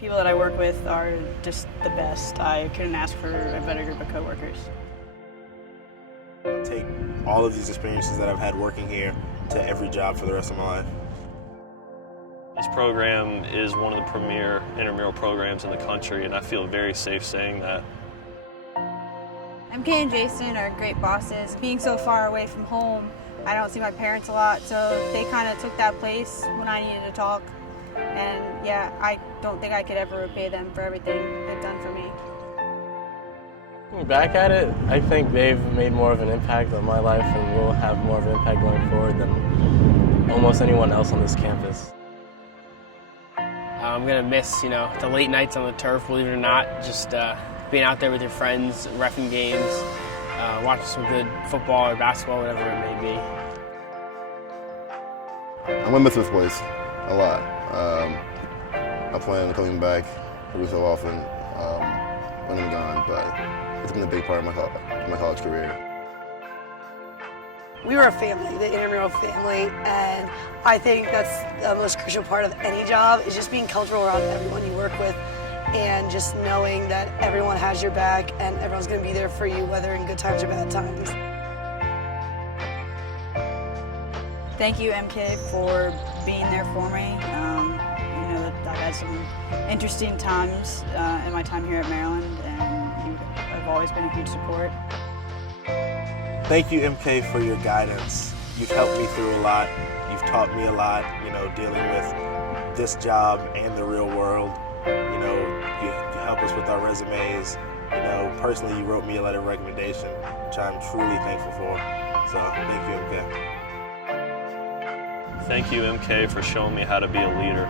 People that I work with are just the best. I couldn't ask for a better group of coworkers. Take all of these experiences that I've had working here to every job for the rest of my life. This program is one of the premier intramural programs in the country, and I feel very safe saying that. MK and Jason are great bosses. Being so far away from home, I don't see my parents a lot, so they kind of took that place when I needed to talk. And yeah, I don't think I could ever repay them for everything they've done for me. Looking back at it, I think they've made more of an impact on my life and will have more of an impact going forward than almost anyone else on this campus. I'm going to miss, the late nights on the turf, believe it or not, just being out there with your friends, reffing games, watching some good football or basketball, whatever it may be. I'm going to miss this place a lot. I plan on coming back every so often when I'm gone, but it's been a big part of my college career. We were a family, the intramural family, and I think that's the most crucial part of any job is just being comfortable around everyone you work with and just knowing that everyone has your back and everyone's going to be there for you, whether in good times or bad times. Thank you, MK, for being there for me. I've had some interesting times in my time here at Maryland, and you have always been a huge support. Thank you, MK, for your guidance. You've helped me through a lot. You've taught me a lot, dealing with this job and the real world. You help us with our resumes. Personally, you wrote me a letter of recommendation, which I'm truly thankful for. So, thank you, MK. Thank you, MK, for showing me how to be a leader.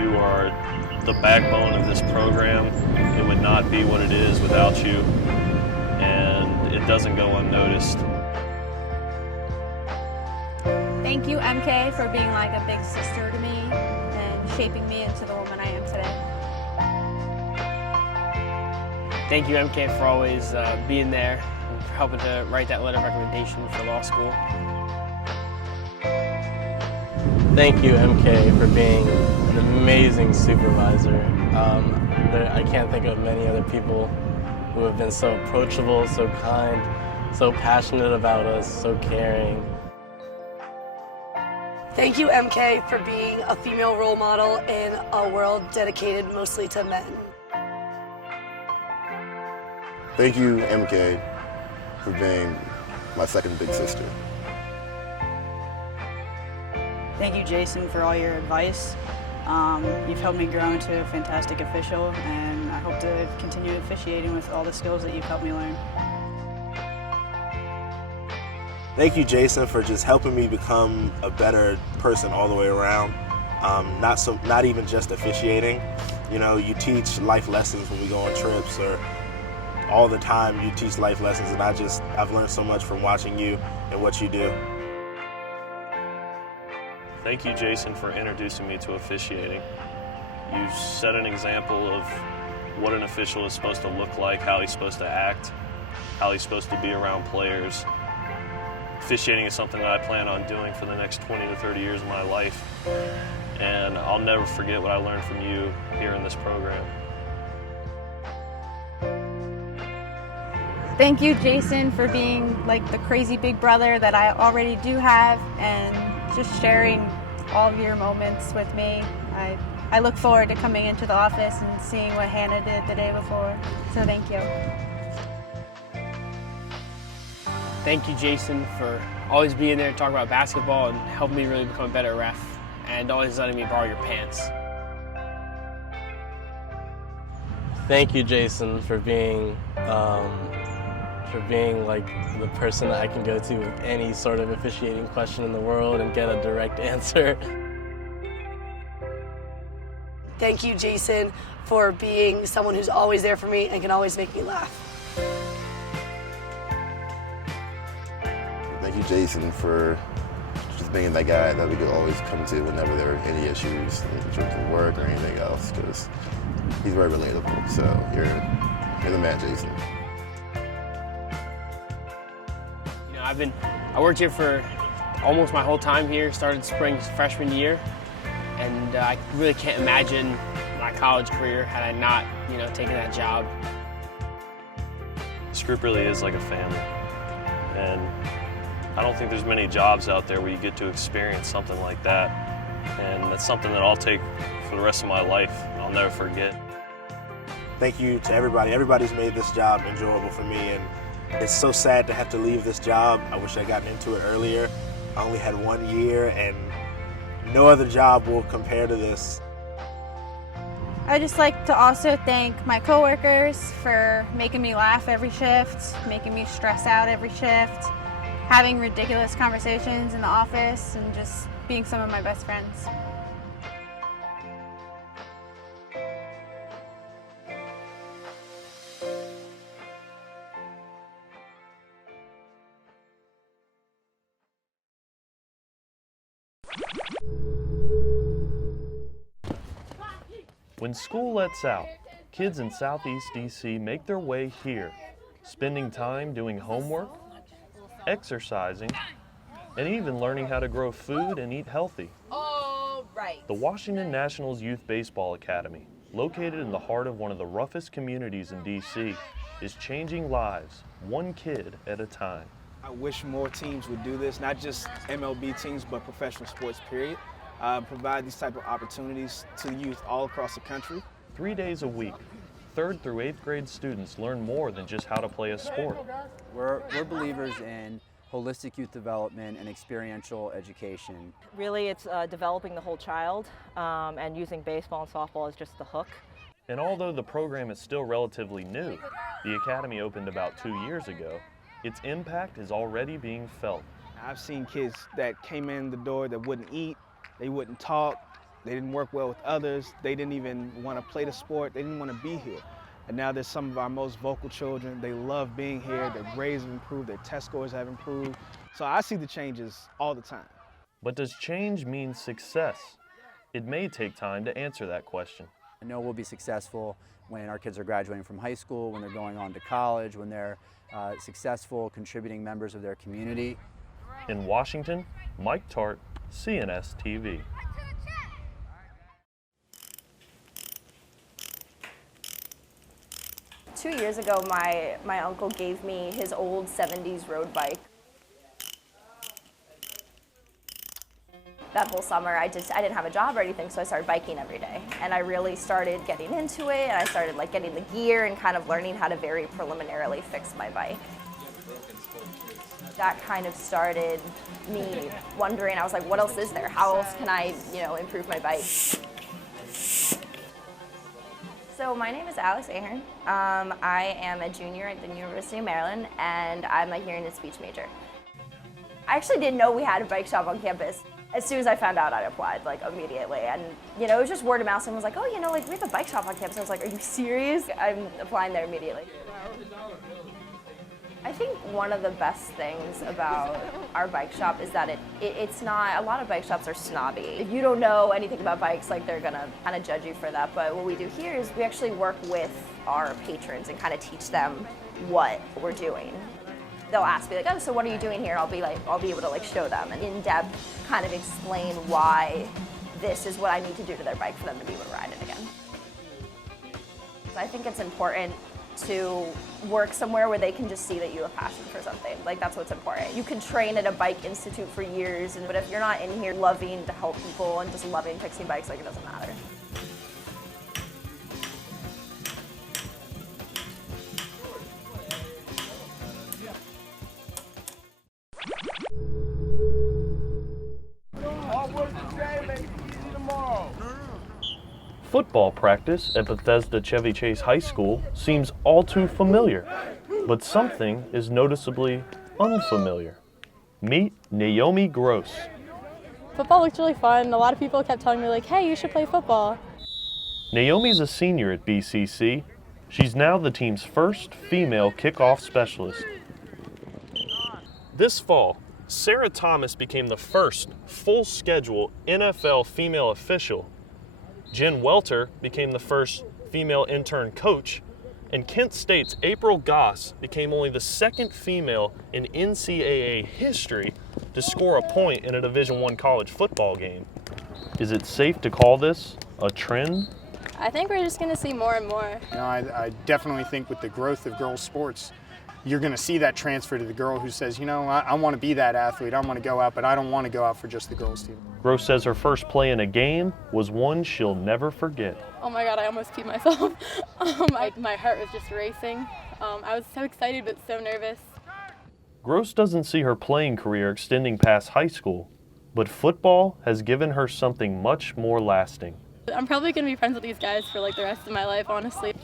You are the backbone of this program. It would not be what it is without you, and it doesn't go unnoticed. Thank you, MK, for being like a big sister to me and shaping me into the woman I am today. Thank you, MK, for always being there and for helping to write that letter of recommendation for law school. Thank you, MK, for being an amazing supervisor. I can't think of many other people who have been so approachable, so kind, so passionate about us, so caring. Thank you, MK, for being a female role model in a world dedicated mostly to men. Thank you, MK, for being my second big sister. Thank you, Jason, for all your advice. You've helped me grow into a fantastic official, and I hope to continue officiating with all the skills that you've helped me learn. Thank you, Jason, for just helping me become a better person all the way around. Not even just officiating. You teach life lessons when we go on trips, or all the time you teach life lessons, and I've learned so much from watching you and what you do. Thank you, Jason, for introducing me to officiating. You set an example of what an official is supposed to look like, how he's supposed to act, how he's supposed to be around players. Officiating is something that I plan on doing for the next 20 to 30 years of my life, and I'll never forget what I learned from you here in this program. Thank you, Jason, for being like the crazy big brother that I already do have and just sharing all of your moments with me. I look forward to coming into the office and seeing what Hannah did the day before, so thank you. Thank you, Jason, for always being there to talk about basketball and helping me really become a better ref, and always letting me borrow your pants. Thank you, Jason, for being like the person that I can go to with any sort of officiating question in the world and get a direct answer. Thank you, Jason, for being someone who's always there for me and can always make me laugh. Thank you, Jason, for just being that guy that we could always come to whenever there are any issues in terms of work or anything else, because he's very relatable. So you're the man, Jason. I worked here for almost my whole time here, started spring freshman year, and I really can't imagine when I college career had I not, taken that job. This group really is like a family. And I don't think there's many jobs out there where you get to experience something like that. And that's something that I'll take for the rest of my life. I'll never forget. Thank you to everybody. Everybody's made this job enjoyable for me, and it's so sad to have to leave this job. I wish I'd gotten into it earlier. I only had 1 year, and no other job will compare to this. I just like to also thank my coworkers for making me laugh every shift, making me stress out every shift, having ridiculous conversations in the office, and just being some of my best friends. When school lets out, kids in Southeast DC make their way here, spending time doing homework, exercising, and even learning how to grow food and eat healthy. The Washington Nationals Youth Baseball Academy, located in the heart of one of the roughest communities in DC, is changing lives, one kid at a time. I wish more teams would do this, not just MLB teams, but professional sports, period. Provide these type of opportunities to the youth all across the country. 3 days a week, 3rd through 8th grade students learn more than just how to play a sport. We're believers in holistic youth development and experiential education. Really, it's developing the whole child and using baseball and softball as just the hook. And although the program is still relatively new, the Academy opened about 2 years ago, its impact is already being felt. I've seen kids that came in the door that wouldn't eat, they wouldn't talk, they didn't work well with others, they didn't even want to play the sport, they didn't want to be here. And now there's some of our most vocal children. They love being here, their grades have improved, their test scores have improved. So I see the changes all the time. But does change mean success? It may take time to answer that question. I know we'll be successful when our kids are graduating from high school, when they're going on to college, when they're successful contributing members of their community. In Washington, Mike Tart, CNS TV. Two years ago, my uncle gave me his old 70s road bike. That whole summer, I didn't have a job or anything, so I started biking every day. And I really started getting into it, and I started getting the gear and kind of learning how to very preliminarily fix my bike. That kind of started me wondering, I was like, what else is there? How else can I, improve my bike? So my name is Alex Ahern. I am a junior at the University of Maryland, and I'm a hearing and speech major. I actually didn't know we had a bike shop on campus. As soon as I found out, I applied immediately. And it was just word of mouth. Someone was like, oh, we have a bike shop on campus. I was like, are you serious? I'm applying there immediately. I think one of the best things about our bike shop is that it's not, a lot of bike shops are snobby. If you don't know anything about bikes, they're gonna kind of judge you for that. But what we do here is we actually work with our patrons and kind of teach them what we're doing. They'll ask me oh, so what are you doing here? I'll be able to show them and in depth kind of explain why this is what I need to do to their bike for them to be able to ride it again. So I think it's important to work somewhere where they can just see that you have passion for something. That's what's important. You can train at a bike institute for years, but if you're not in here loving to help people and just loving fixing bikes, it doesn't matter. Football practice at Bethesda Chevy Chase High School seems all too familiar, but something is noticeably unfamiliar. Meet Naomi Gross. Football looked really fun. A lot of people kept telling me hey, you should play football. Naomi's a senior at BCC. She's now the team's first female kickoff specialist. This fall, Sarah Thomas became the first full-schedule NFL female official. Jen Welter became the first female intern coach, and Kent State's April Goss became only the second female in NCAA history to score a point in a Division I college football game. Is it safe to call this a trend? I think we're just going to see more and more. You know, I definitely think with the growth of girls' sports, you're going to see that transfer to the girl who says, you know, I want to be that athlete. I want to go out, but I don't want to go out for just the girls' team. Gross says her first play in a game was one she'll never forget. Oh my God, I almost peed myself. My heart was just racing. I was so excited but so nervous. Gross doesn't see her playing career extending past high school, but football has given her something much more lasting. I'm probably going to be friends with these guys for like the rest of my life, honestly.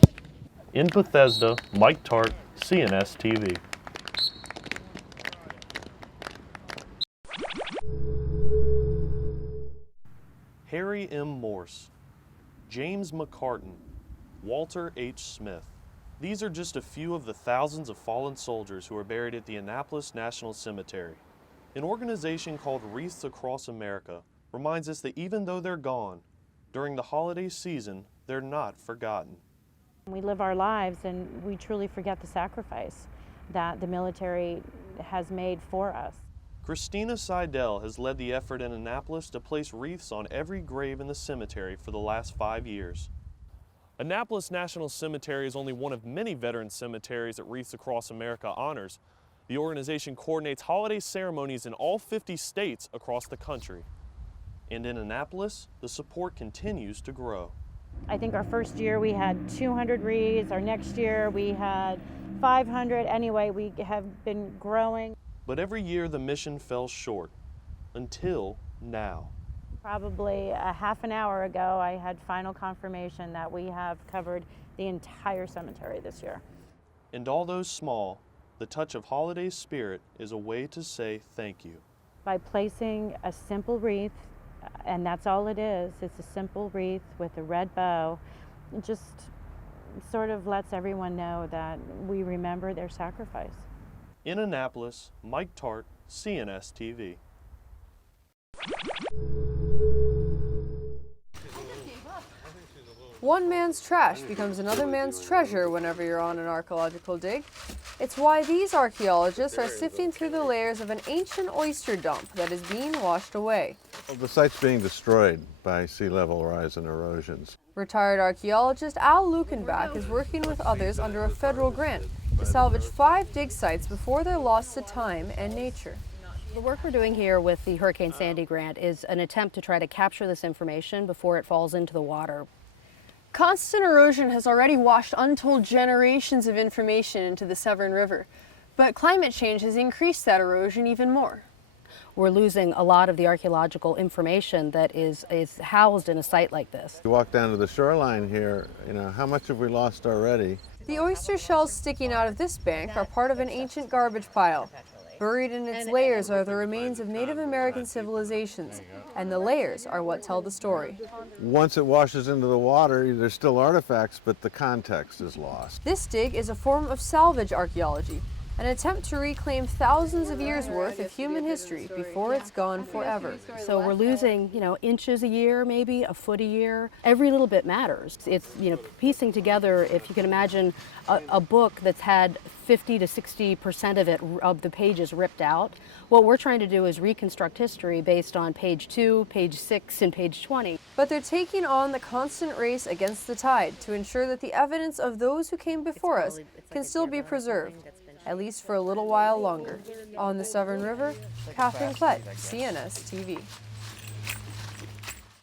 In Bethesda, Mike Tart, CNS TV. Harry M. Morse, James McCartan, Walter H. Smith. These are just a few of the thousands of fallen soldiers who are buried at the Annapolis National Cemetery. An organization called Wreaths Across America reminds us that even though they're gone, during the holiday season, they're not forgotten. We live our lives and we truly forget the sacrifice that the military has made for us. Christina Seidel has led the effort in Annapolis to place wreaths on every grave in the cemetery for the last 5 years. Annapolis National Cemetery is only one of many veteran cemeteries that Wreaths Across America honors. The organization coordinates holiday ceremonies in all 50 states across the country. And in Annapolis, the support continues to grow. I think our first year we had 200 wreaths, our next year we had 500. Anyway, we have been growing. But every year the mission fell short, until now. Probably a half an hour ago, I had final confirmation that we have covered the entire cemetery this year. And although small, the touch of holiday spirit is a way to say thank you. By placing a simple wreath, and that's all it is, it's a simple wreath with a red bow, it just sort of lets everyone know that we remember their sacrifice. In Annapolis, Mike Tart, CNS TV. One man's trash becomes another man's treasure whenever you're on an archaeological dig. It's why these archaeologists are sifting through the layers of an ancient oyster dump that is being washed away. Well, the site's being destroyed by sea level rise and erosions. Retired archaeologist Al Lukenbach is working with others under a federal grant to salvage 5 dig sites before they're lost to time and nature. The work we're doing here with the Hurricane Sandy grant is an attempt to try to capture this information before it falls into the water. Constant erosion has already washed untold generations of information into the Severn River, but climate change has increased that erosion even more. We're losing a lot of the archaeological information that is housed in a site like this. You walk down to the shoreline here, you know, how much have we lost already? The oyster shells sticking out of this bank are part of an ancient garbage pile. Buried in its layers are the remains of Native American civilizations, and the layers are what tell the story. Once it washes into the water, there's still artifacts, but the context is lost. This dig is a form of salvage archaeology, an attempt to reclaim thousands of years' worth of human history before it's gone forever. So we're losing, inches a year, maybe a foot a year. Every little bit matters. It's, piecing together, if you can imagine a book that's had 50 to 60% of the pages ripped out. What we're trying to do is reconstruct history based on page 2, page 6, and page 20. But they're taking on the constant race against the tide to ensure that the evidence of those who came before us can still be preserved, at least for a little while longer. On the Severn River, Catherine Klett, CNS TV.